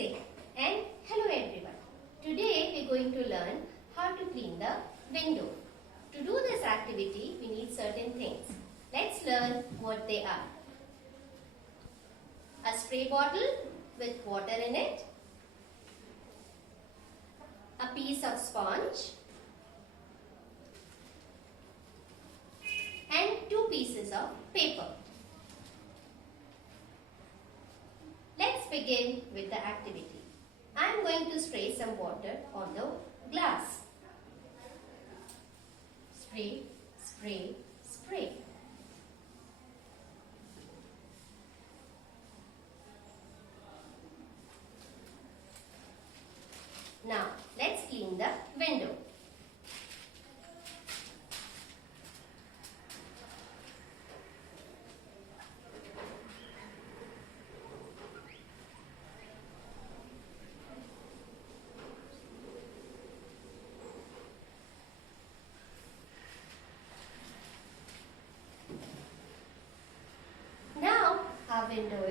Namaste and hello everyone. Today we are going to learn how to clean the window. To do this activity we need certain things. Let's learn what they are. A spray bottle with water in it, a piece of sponge and two pieces of paper. Let's begin with the activity. I am going to spray some water on the glass. Spray, spray, spray. Now, let's clean the window. Now, our window